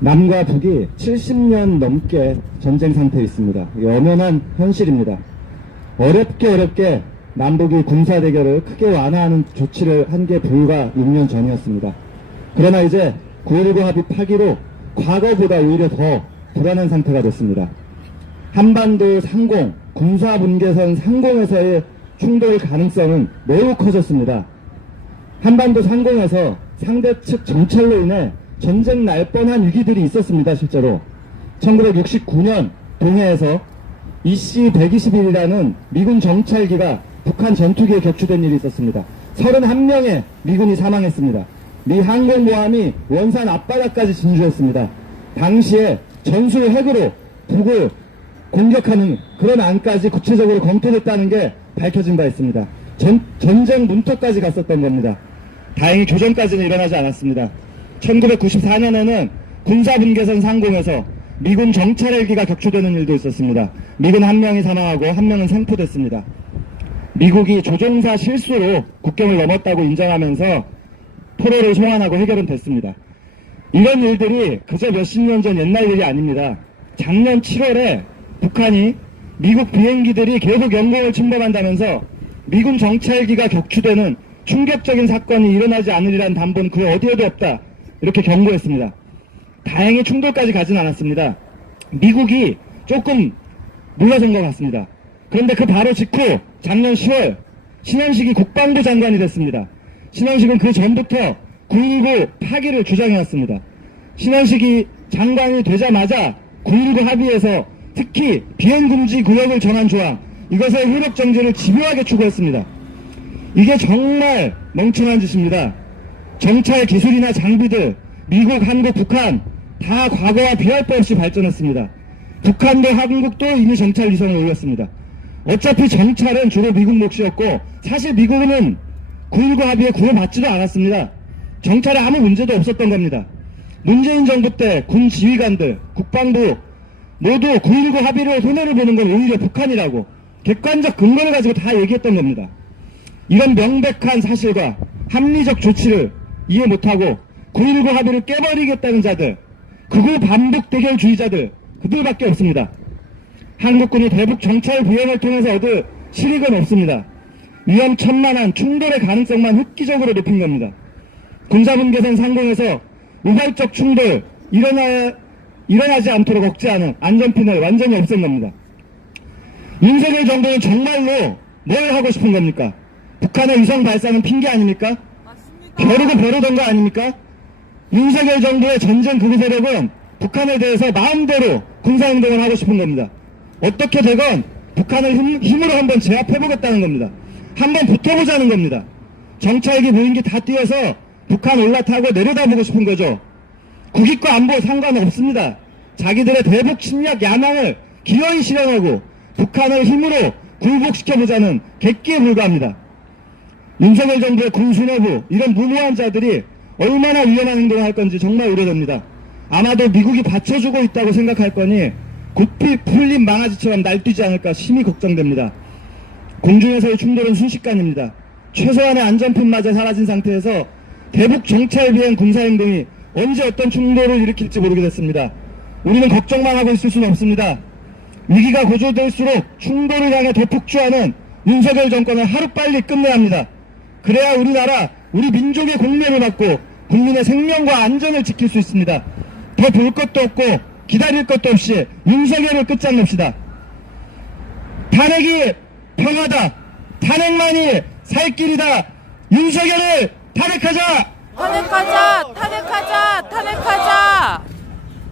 남과 북이 70년 넘게 전쟁 상태에 있습니다. 엄연한 현실입니다. 어렵게 남북이 군사 대결을 크게 완화하는 조치를 한 게 불과 6년 전이었습니다. 그러나 이제 9.19 합의 파기로 과거보다 오히려 더 불안한 상태가 됐습니다. 한반도 상공, 군사분계선 상공에서의 충돌 가능성은 매우 커졌습니다. 한반도 상공에서 상대 측 정찰로 인해 전쟁 날 뻔한 위기들이 있었습니다. 실제로 1969년 동해에서 EC-121이라는 미군 정찰기가 북한 전투기에 격추된 일이 있었습니다. 31명의 미군이 사망했습니다. 미 항공모함이 원산 앞바다까지 진주했습니다. 당시에 전술 핵으로 북을 공격하는 그런 안까지 구체적으로 검토됐다는 게 밝혀진 바 있습니다. 전쟁 문턱까지 갔었던 겁니다. 다행히 교전까지는 일어나지 않았습니다. 1994년에는 군사분계선 상공에서 미군 정찰 헬기가 격추되는 일도 있었습니다. 미군 1명이 사망하고 1명은 생포됐습니다. 미국이 조종사 실수로 국경을 넘었다고 인정하면서 포로를 송환하고 해결은 됐습니다. 이런 일들이 그저 몇십 년 전 옛날 일이 아닙니다. 작년 7월에 북한이 미국 비행기들이 계속 영공을 침범한다면서 미군 정찰기가 격추되는 충격적인 사건이 일어나지 않으리란 담보는 그 어디에도 없다, 이렇게 경고했습니다. 다행히 충돌까지 가진 않았습니다. 미국이 조금 물러선 것 같습니다. 그런데 그 바로 직후 작년 10월 신원식이 국방부 장관이 됐습니다. 신원식은 그 전부터 9.19 파기를 주장해왔습니다. 신원식이 장관이 되자마자 9.19 합의에서 특히 비행금지 구역을 정한 조항, 이것의 효력 정지를 집요하게 추구했습니다. 이게 정말 멍청한 짓입니다. 정찰 기술이나 장비들, 미국, 한국, 북한 다 과거와 비할 바 없이 발전했습니다. 북한도 한국도 이미 정찰 위성을 올렸습니다. 어차피 정찰은 주로 미국 몫이었고 사실 미국은 9.19 합의에 구애받지도 않았습니다. 정찰에 아무 문제도 없었던 겁니다. 문재인 정부 때 군 지휘관들, 국방부 모두 9.19 합의로 손해를 보는 건 오히려 북한이라고 객관적 근거를 가지고 다 얘기했던 겁니다. 이런 명백한 사실과 합리적 조치를 이해 못하고 9.19 합의를 깨버리겠다는 자들, 극우 반북 대결주의자들, 그들밖에 없습니다. 한국군이 대북 정찰 비행을 통해서 얻을 실익은 없습니다. 위험천만한 충돌의 가능성만 획기적으로 높인 겁니다. 군사분계선 상공에서 우발적 충돌 일어나지 않도록 억제하는 안전핀을 완전히 없앤 겁니다. 윤석열 정부는 정말로 뭘 하고 싶은 겁니까? 북한의 위성 발사는 핑계 아닙니까? 벼르고 벼르던 거 아닙니까? 윤석열 정부의 전쟁 극우 세력은 북한에 대해서 마음대로 군사행동을 하고 싶은 겁니다. 어떻게 되건 북한을 힘으로 한번 제압해보겠다는 겁니다. 한번 붙어보자는 겁니다. 정찰기 무인기 다 띄워서 북한 올라타고 내려다보고 싶은 거죠. 국익과 안보 상관없습니다. 자기들의 대북 침략 야망을 기어이 실현하고 북한을 힘으로 굴복시켜보자는 객기에 불과합니다. 윤석열 정부의 군수뇌부, 이런 무모한 자들이 얼마나 위험한 행동을 할 건지 정말 우려됩니다. 아마도 미국이 받쳐주고 있다고 생각할 거니 굽히 풀린 망아지처럼 날뛰지 않을까 심히 걱정됩니다. 공중에서의 충돌은 순식간입니다. 최소한의 안전핀마저 사라진 상태에서 대북 정찰 비행 군사행동이 언제 어떤 충돌을 일으킬지 모르겠습니다. 우리는 걱정만 하고 있을 수는 없습니다. 위기가 고조될수록 충돌을 향해 더 폭주하는 윤석열 정권을 하루빨리 끝내야 합니다. 그래야 우리나라, 우리 민족의 공면을 받고 국민의 생명과 안전을 지킬 수 있습니다. 더 볼 것도 없고 기다릴 것도 없이 윤석열을 끝장냅시다. 탄핵이 평화다. 탄핵만이 살 길이다. 윤석열을 탄핵하자. 탄핵하자! 탄핵하자! 탄핵하자!